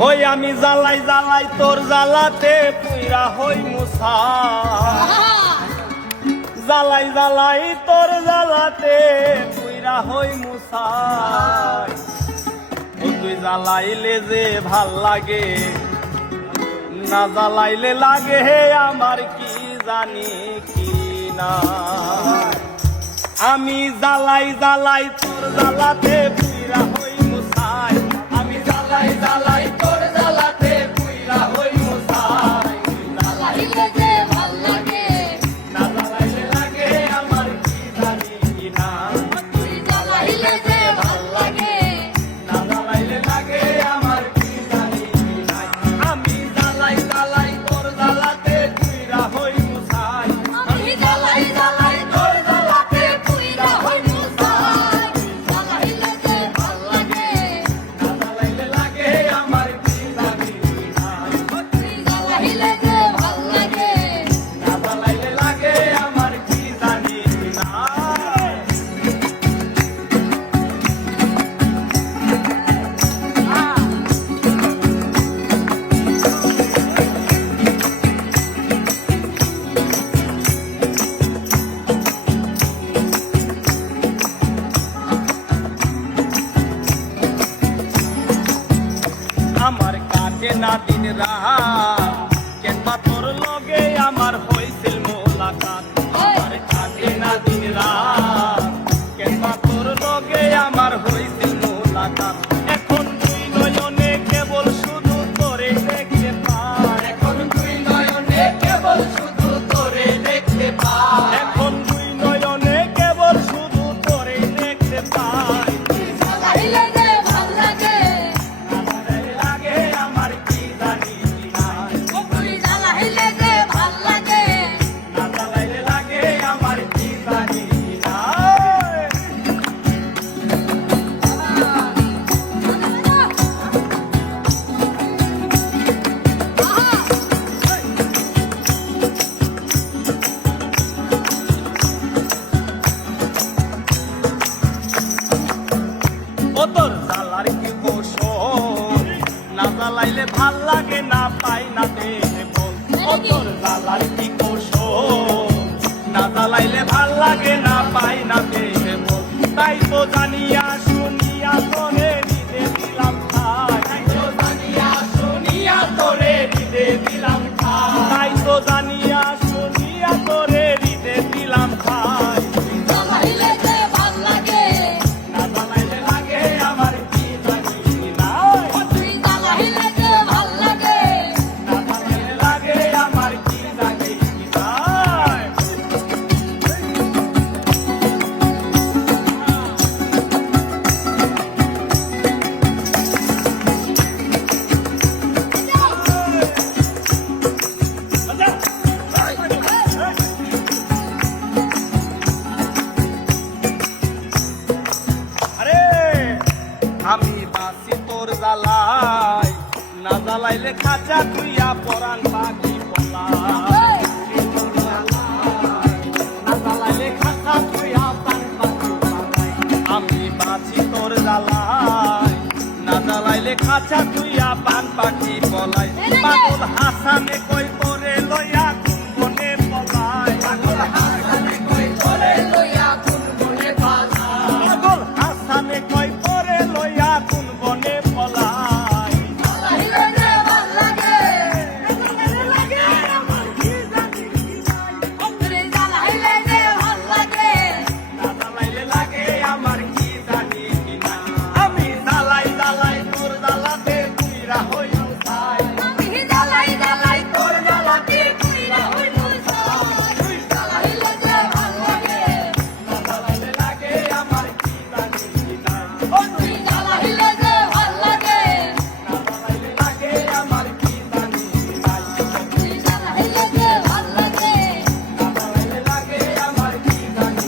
ওই আমি জ্বালাই জ্বালাই তোর জ্বালাতে পুইরা হই মুসা, জ্বালাই জ্বালাই তোর জ্বালাতে পুইরা হই মুসা। ও তুই জ্বালাইলে যে ভাল লাগে, না জ্বালাইলে লাগে হে আমার কি জানি কি না। আমি জ্বালাই জ্বালাই তোর জ্বালাতে পুইরা হই মুসাই, আমি জ্বালাই জ্বালাই তোর জ্বালাতে পুইরা হই মুসাই। জ্বালাইলে যে ভাল লাগে, না জ্বালাইলে লাগে আমার কি জানি কি না। তুই জ্বালাইলে যে ভাল লাগে, না জ্বালাইলে লাগে আমার কি জানি কি না। আমি জ্বালাই জ্বালাই তোর জ্বালাতে পুইরা হই মুসাই, আমি জ্বালাই জ্বালাই তোর জ্বালাতে পুইরা হই মুসাই। জ্বালাইলে যে ভাল লাগে, না জ্বালাইলে লাগে আমার কি জানি কি না। তুই জ্বালাইলে যে ভাল লাগে। না জ্বালাইলে লাগে আমার কি জানি কি না। আমার কাটে না দিন রাত, কেনবা তোর লগে আমার হইছিল মোলাকাত। আমার কাটে না দিন রাত, কেনবা তোর লগে আমার হইছিল মোলাকাত। এখন তুই নয়নে কেবল শুধু তোরে দেখতে পাই, এখন তুই নয়নে কেবল শুধু তোরে দেখতে পাই, এখন তুই নয়নে কেবল শুধু তোরে দেখতে পাই। জ্বালাইলে যে ভাল লাগে, লাগে আমার কি জানি কি না। তুই জ্বালাইলে যে ভাল লাগে। না জ্বালাইলে লাগে আমার কি জানি কি না। ও তোর জ্বালার কি কৌশল, না জ্বালাইলে ভাল লাগে না পাই না দেহে বল। ও তোর জ্বালার কি কৌশল, না জ্বালাইলে ভাল লাগে না পাই না দেহে বল। তাই তো জানিয়া শুনিয়া তোরে দিতে দিলাম ঠাই, তাই তো জানিয়া শুনিয়া তোরে দিতে দিলাম ঠাই, তাই তো জানিয়া শুনিয়া তোরে দিতে দিলাম ঠাই। জ্বালাইলে যে ভাল লাগে, না জ্বালাইলে লাগে আমার কি জানি কি না। তুই জ্বালাইলে যে ভাল লাগে। না জ্বালাইলে লাগে আমার কি জানি কি না। আরে আমি বাসি তোর জ্বালাই, না জ্বালাইলে খাঁচা তুইয়া পরান পাখি পলাই। না জ্বালাইলে খাঁচা তুইয়া পরান পাখি পলাই। আমি বাসি তোর জ্বালাই, না জ্বালাইলে খাঁচা তুইয়া পান পাখি পলাই। পাগল হাসানে কই তোরে লইয়া